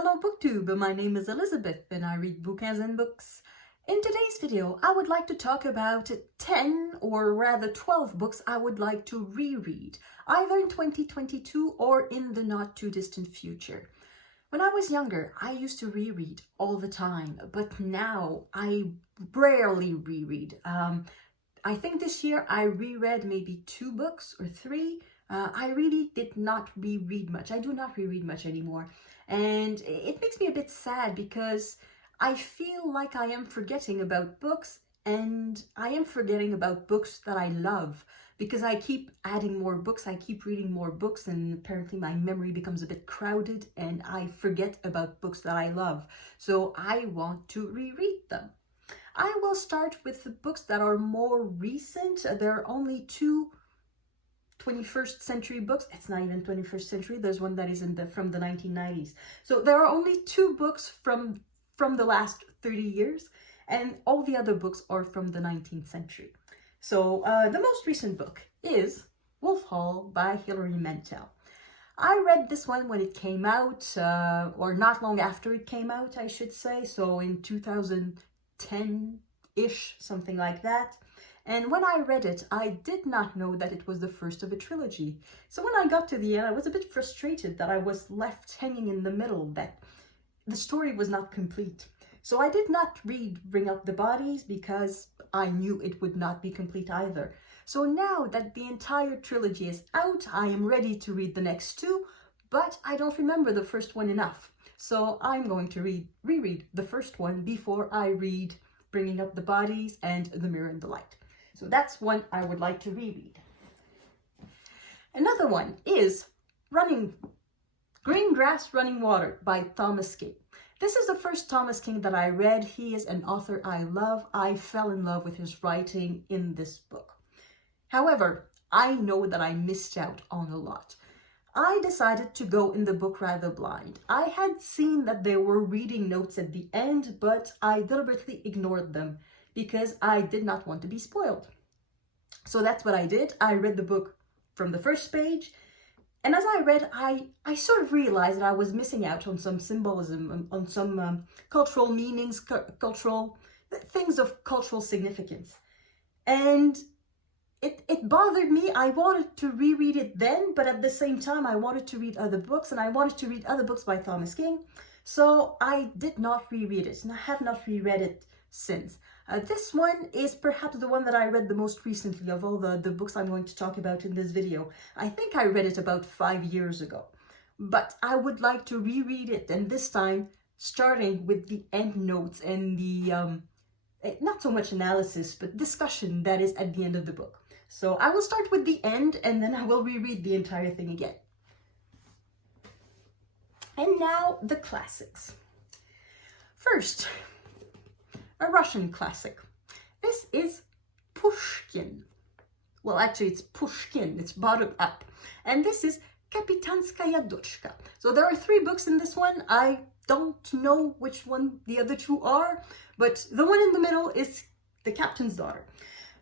Hello BookTube, my name is Elizabeth and I read bouquins and books. In today's video, I would like to talk about 10 or rather 12 books I would like to reread, either in 2022 or in the not too distant future. When I was younger, I used to reread all the time, but now I rarely reread. I think this year I reread maybe 2 books or 3. I really did not reread much. I do not reread much anymore. And it makes me a bit sad because I feel like I am forgetting about books, and I am forgetting about books that I love because I keep adding more books, I keep reading more books, and apparently my memory becomes a bit crowded and I forget about books that I love. So I want to reread them. I will start with the books that are more recent. There are only 2 21st century books. It's not even 21st century. There's one that is from the 1990s. So there are only 2 books from the last 30 years, and all the other books are from the 19th century. So the most recent book is Wolf Hall by Hilary Mantel. I read this one when it came out, or not long after it came out, I should say. So in 2010-ish, something like that. And when I read it, I did not know that it was the first of a trilogy. So when I got to the end, I was a bit frustrated that I was left hanging in the middle, that the story was not complete. So I did not read Bring Up the Bodies because I knew it would not be complete either. So now that the entire trilogy is out, I am ready to read the next 2, but I don't remember the first one enough. So I'm going to reread the first one before I read Bringing Up the Bodies and The Mirror and the Light. So that's one I would like to reread. Another one is Green Grass, Running Water by Thomas King. This is the first Thomas King that I read. He is an author I love. I fell in love with his writing in this book. However, I know that I missed out on a lot. I decided to go in the book rather blind. I had seen that there were reading notes at the end, but I deliberately ignored them because I did not want to be spoiled. So that's what I did. I read the book from the first page, and as I read, I sort of realized that I was missing out on some symbolism, on some cultural meanings, cultural things of cultural significance. And it bothered me. I wanted to reread it then, but at the same time, I wanted to read other books, and I wanted to read other books by Thomas King. So I did not reread it, and I have not reread it since. This one is perhaps the one that I read the most recently of all the books I'm going to talk about in this video. I think I read it about 5 years ago, but I would like to reread it, and this time starting with the end notes and the, not so much analysis, but discussion that is at the end of the book. So I will start with the end, and then I will reread the entire thing again. And now the classics. First, a Russian classic. This is Pushkin. Well, actually, it's Pushkin. It's bottom up. And this is Kapitanskaya Dochka. So there are 3 books in this one. I don't know which one the other 2 are, but the one in the middle is The Captain's Daughter.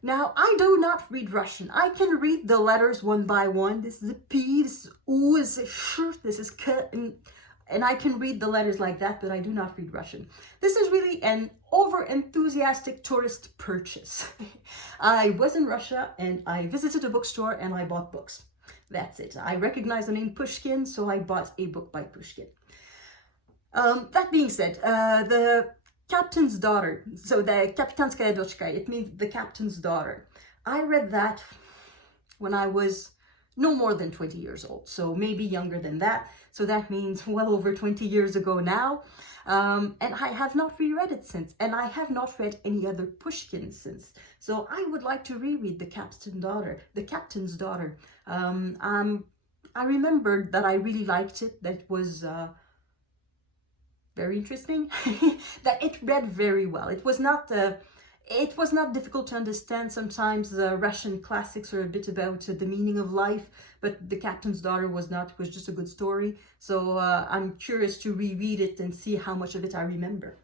Now, I do not read Russian. I can read the letters one by one. This is a P, this is U, this is Sh, this is K, and I can read the letters like that, but I do not read Russian. This is really an over-enthusiastic tourist purchase. I was in Russia and I visited a bookstore and I bought books. That's it. I recognize the name Pushkin, so I bought a book by Pushkin. That being said, the Captain's Daughter, so the Kapitanskaya Dochka, it means the Captain's Daughter. I read that when I was no more than 20 years old, so maybe younger than that. So that means well over 20 years ago now. And I have not reread it since, and I have not read any other Pushkin since. So I would like to reread The Captain's Daughter. I remembered that I really liked it, that it was very interesting, that it read very well. It was not difficult to understand. Sometimes the Russian classics are a bit about the meaning of life, but The Captain's Daughter was just a good story. So I'm curious to reread it and see how much of it I remember.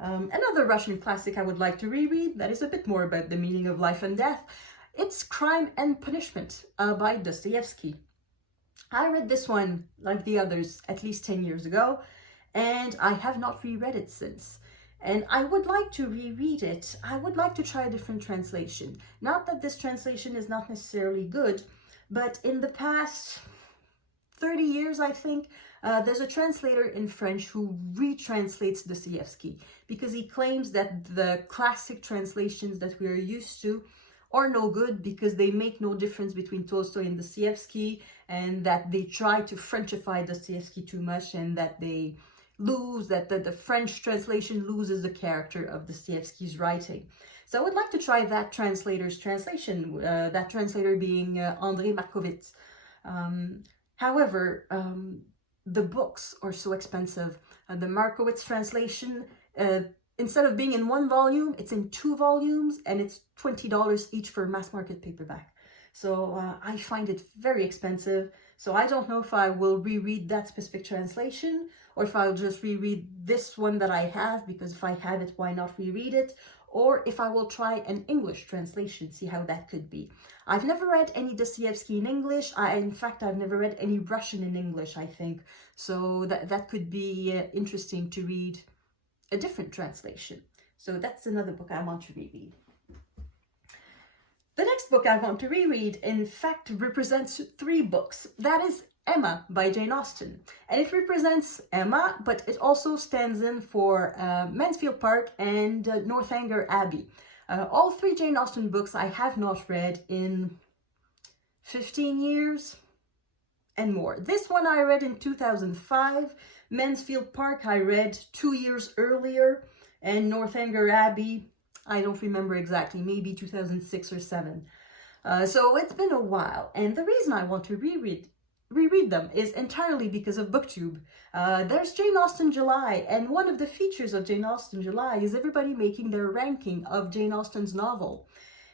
Another Russian classic I would like to reread that is a bit more about the meaning of life and death. It's Crime and Punishment by Dostoyevsky. I read this one, like the others, at least 10 years ago. and I have not reread it since. And I would like to reread it. I would like to try a different translation. Not that this translation is not necessarily good, but in the past 30 years, I think, there's a translator in French who retranslates Dostoyevsky because he claims that the classic translations that we are used to are no good because they make no difference between Tolstoy and Dostoyevsky, and that they try to Frenchify Dostoyevsky too much, and that they lose, that the French translation loses the character of Dostoyevsky's writing. So I would like to try that translator's translation, that translator being Andrei Markovits. However, the books are so expensive. The Markowitz translation, instead of being in one volume, it's in 2 volumes, and it's $20 each for mass market paperback. So I find it very expensive. So I don't know if I will reread that specific translation, or if I'll just reread this one that I have, because if I have it, why not reread it? Or if I will try an English translation, see how that could be. I've never read any Dostoyevsky in English. In fact, I've never read any Russian in English, I think. So that could be interesting to read a different translation. So that's another book I want to reread. The next book I want to reread, in fact, represents 3 books. That is Emma by Jane Austen. And it represents Emma, but it also stands in for Mansfield Park and Northanger Abbey. All 3 Jane Austen books I have not read in 15 years and more. This one I read in 2005. Mansfield Park I read 2 years earlier. And Northanger Abbey, I don't remember exactly, maybe 2006 or 7. So it's been a while. And the reason I want to reread them is entirely because of BookTube. There's Jane Austen July, and one of the features of Jane Austen July is everybody making their ranking of Jane Austen's novel.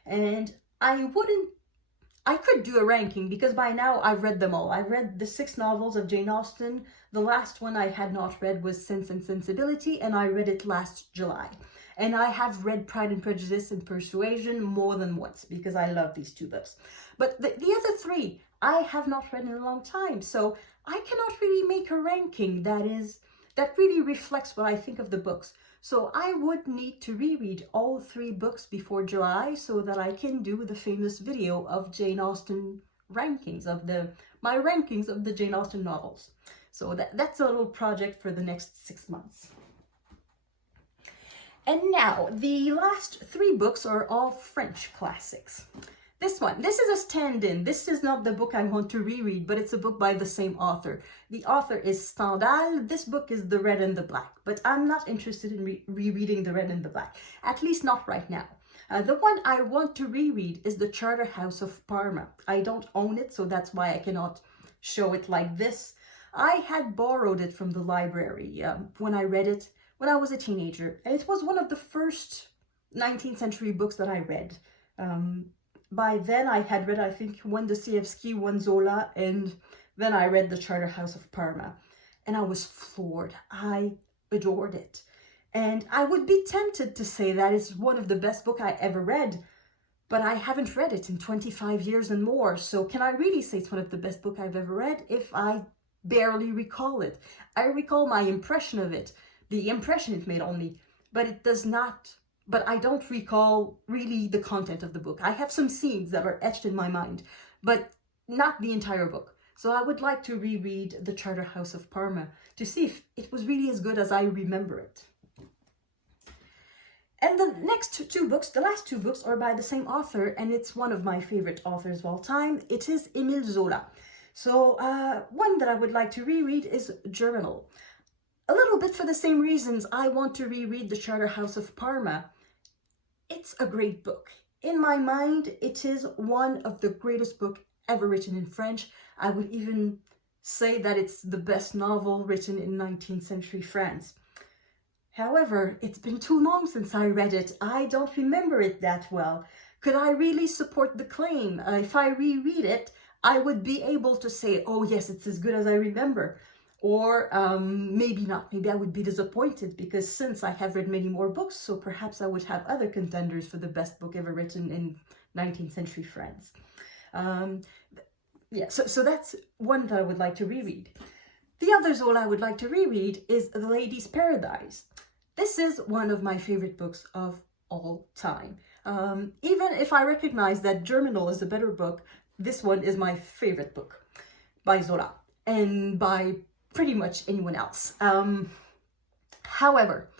And I could do a ranking because by now I've read them all. I've read the 6 novels of Jane Austen. The last one I had not read was Sense and Sensibility, and I read it last July. And I have read Pride and Prejudice and Persuasion more than once because I love these 2 books. But the other 3 I have not read in a long time, so I cannot really make a ranking that really reflects what I think of the books. So I would need to reread all 3 books before July so that I can do the famous video of Jane Austen rankings, my rankings of the Jane Austen novels. So that's a little project for the next 6 months. And now, the last 3 books are all French classics. This is a stand-in. This is not the book I want to reread, but it's a book by the same author. The author is Stendhal. This book is The Red and the Black, but I'm not interested in rereading The Red and the Black, at least not right now. The one I want to reread is The Charterhouse of Parma. I don't own it, so that's why I cannot show it like this. I had borrowed it from the library when I read it when I was a teenager, and it was one of the first 19th century books that I read. By then I had read, I think, one Dostoyevsky, one Zola, and then I read The Charterhouse of Parma. And I was floored. I adored it. And I would be tempted to say that it's one of the best books I ever read, but I haven't read it in 25 years and more. So can I really say it's one of the best books I've ever read if I barely recall it? I recall my impression of it, the impression it made on me, but it does not... But I don't recall really the content of the book. I have some scenes that are etched in my mind, but not the entire book. So I would like to reread The Charterhouse of Parma to see if it was really as good as I remember it. And the next 2 books, the last 2 books, are by the same author, and it's one of my favorite authors of all time. It is Emile Zola. So one that I would like to reread is Germinal. A little bit for the same reasons I want to reread The Charterhouse of Parma. It's a great book. In my mind, it is one of the greatest books ever written in French. I would even say that it's the best novel written in 19th century France. However, it's been too long since I read it. I don't remember it that well. Could I really support the claim? If I reread it, I would be able to say, oh yes, it's as good as I remember. Or maybe not. Maybe I would be disappointed because since I have read many more books, so perhaps I would have other contenders for the best book ever written in 19th century France. Yeah, so that's one that I would like to reread. The other Zola I would like to reread is The Lady's Paradise. This is one of my favorite books of all time. Even if I recognize that Germinal is a better book, this one is my favorite book by Zola and by pretty much anyone else. However,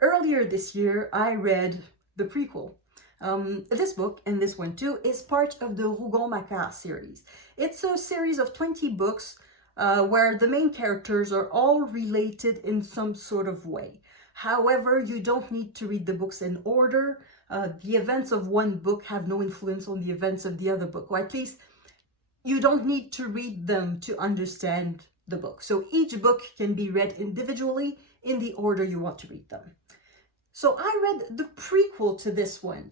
earlier this year, I read the prequel. This book, and this one too, is part of the Rougon-Macquart series. It's a series of 20 books where the main characters are all related in some sort of way. However, you don't need to read the books in order. The events of one book have no influence on the events of the other book, or at least you don't need to read them to understand the book. So each book can be read individually in the order you want to read them. So I read the prequel to this one.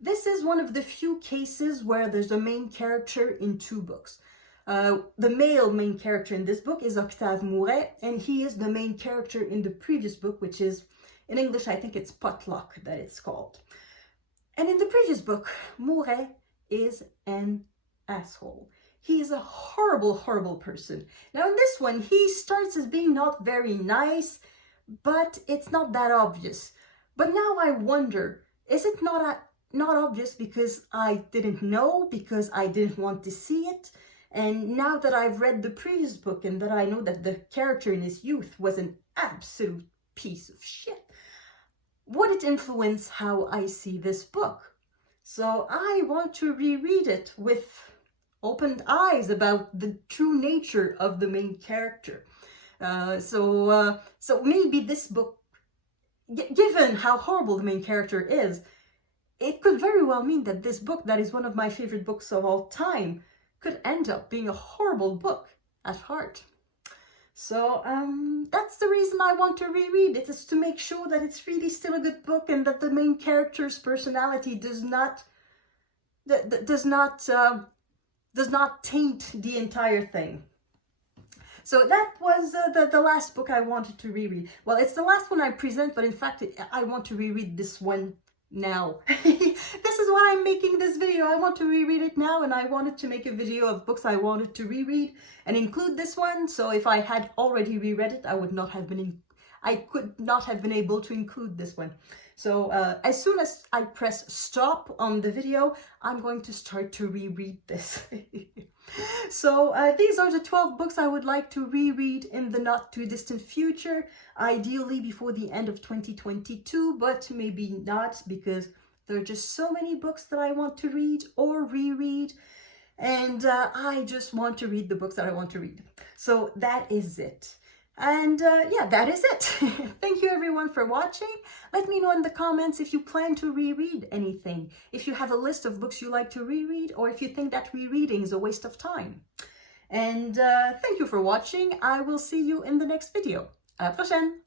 This is one of the few cases where there's a main character in two books. The male main character in this book is Octave Mouret, and he is the main character in the previous book, which is, in English, I think it's Potluck that it's called. And in the previous book, Mouret is an asshole. He is a horrible, horrible person. Now in this one, he starts as being not very nice, but it's not that obvious. But now I wonder, is it not obvious because I didn't know, because I didn't want to see it? And now that I've read the previous book and that I know that the character in his youth was an absolute piece of shit, would it influence how I see this book? So I want to reread it with opened eyes about the true nature of the main character. So maybe this book, given how horrible the main character is, it could very well mean that this book, that is one of my favorite books of all time, could end up being a horrible book at heart. So that's the reason I want to reread it, is to make sure that it's really still a good book and that the main character's personality does not taint the entire thing. So that was the last book I wanted to reread. Well, it's the last one I present, but in fact, I want to reread this one now. This is why I'm making this video. I want to reread it now, and I wanted to make a video of books I wanted to reread and include this one. So if I had already reread it, I could not have been able to include this one. So as soon as I press stop on the video, I'm going to start to reread this. So these are the 12 books I would like to reread in the not too distant future, ideally before the end of 2022, but maybe not, because there are just so many books that I want to read or reread, and I just want to read the books that I want to read. So that is it. And yeah, that is it. Thank you everyone for watching. Let me know in the comments if you plan to reread anything, if you have a list of books you like to reread, or if you think that rereading is a waste of time. And thank you for watching. I will see you in the next video. À la prochaine!